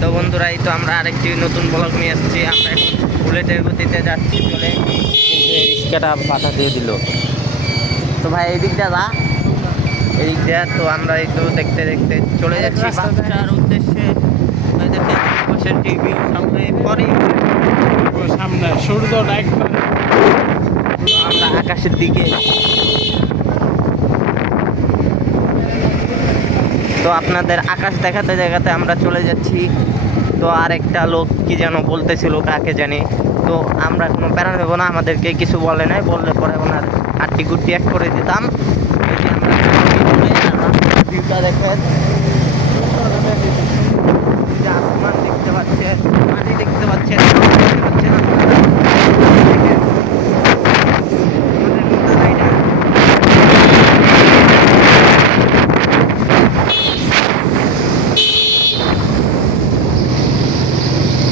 তো বন্ধুরা, এই তো আমরা আরেকটি নতুন ব্লগ নিয়ে আসছি। আমরা এখন বুলেটের গতিতে যাচ্ছি চলে, কিন্তু এই রিক্সাটা বাধা দিয়ে দিল। তো ভাই এই দিকটা যা, এই দিক দিয়ে। তো আমরা এই তো দেখতে দেখতে চলে যাচ্ছি বাচ্চার উদ্দেশ্যে। দেখেন পাশের টিভি সামনে পরে সামনে সূর্য একবার আমরা আকাশের দিকে। তো আপনাদের আকাশ দেখাতে দেখাতে আমরা চলে যাচ্ছি। তো আরেকটা লোক কি যেন বলতেছিল, কাকে জানি। তো আমরা কোনো প্যারা নেবো না, আমাদেরকে কিছু বলে নাই, বললে পরে ওনার আটটি গুটি এক করে দিতাম। ভিউটা দেখেন, আসমান দেখতে পাচ্ছেন, মাটি দেখতে পাচ্ছেন, দেখতে পাচ্ছেন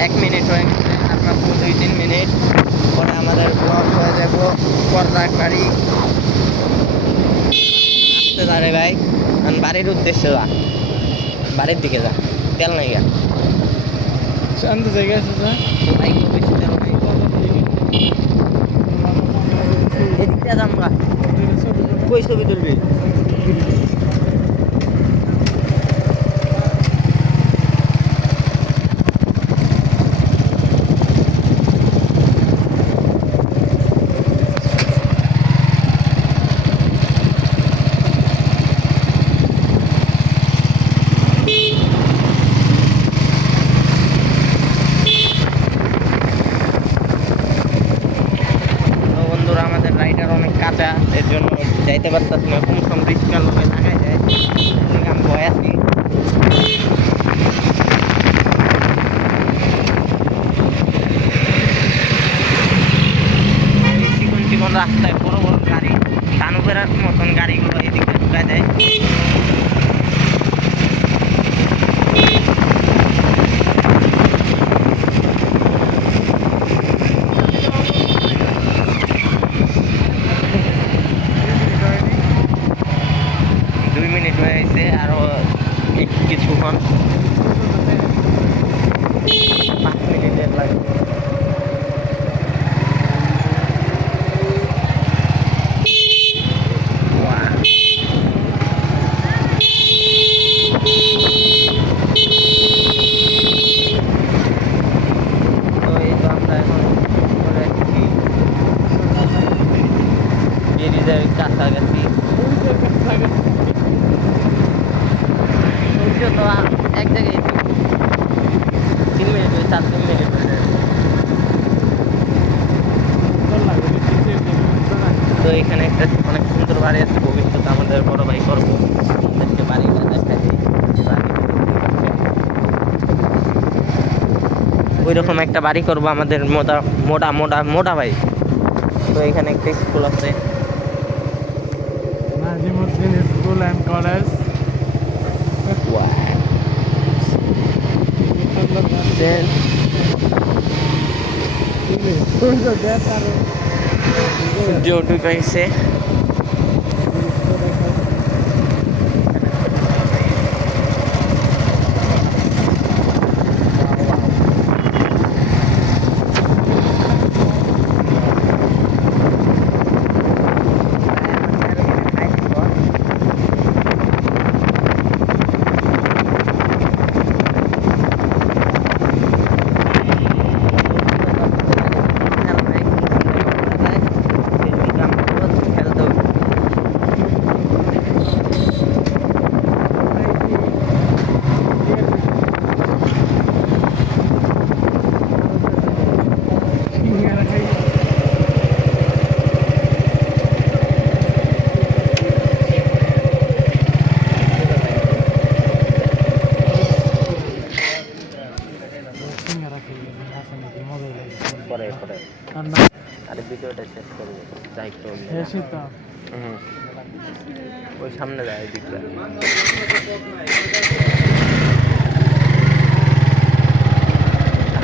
এক মিনিট হয়ে গেছে, আর মাত্র 2-3 মিনিট পরে আমাদের ব্লক হয়ে যাব পর্দার গাড়ি। আসতে দাঁড়ে ভাই, আমি বাড়ির উদ্দেশ্যে যা, বাড়ির দিকে যা, তেল নাই গা শান্ত জায়গা আছে স্যার। বাইক বেশি তেল নাই। এদিকটা যাম গা, কই ছবি তুলবি? আমাদের রাইডার অনেক কাঁচা, এর জন্য যাইতে পারতাছি না। কোন সব রিক্সার লোকে লাগাই যায়, আমি ভয় আছি। চিকন চিকন রাস্তায় বড় বড় গাড়ি, টানুবেরার মতন গাড়িগুলো এদিকে ঢুকায় দেয়। 2 মিনিট হয়ে গেছে, আরো কিছুক্ষণ 5 মিনিটের লাগবে। তো এই তো আমরা এখন চলে এসেছি ব্রিজের কাছাকাছি। সূর্য তো এক জায়গায় 3 মিনিট হয়ে 4-3 মিনিট হয়ে যায়। তো এখানে একটা অনেক সুন্দর বাড়ি আছে, ভবিষ্যতে আমাদের বড় ভাই করবো। আমাদেরকে বাড়িটা দেখা দিই, ওই রকম একটা বাড়ি করবো আমাদের মোটা মোটা মোটা মোটা ভাই। তো এখানে একটা স্কুল আছে, নাজিমউদ্দিন স্কুল অ্যান্ড কলেজ। সূর্য উঠে গেছে। পরে পরে আরে ভিডিওটা শেষ করবো, যাই তো ওই সামনে যায় দিকটা।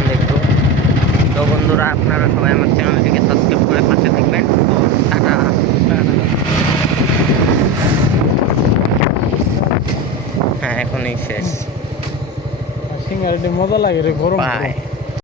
দেখবো। তো বন্ধুরা, আপনারা সবাই আমার চ্যানেলটিকে সাবস্ক্রাইব করে পাশে থাকবেন। তো টাটা। হ্যাঁ, এখনই শেষ। সিঙ্গারাটি মজা লাগে রে গরম ভাই গরম।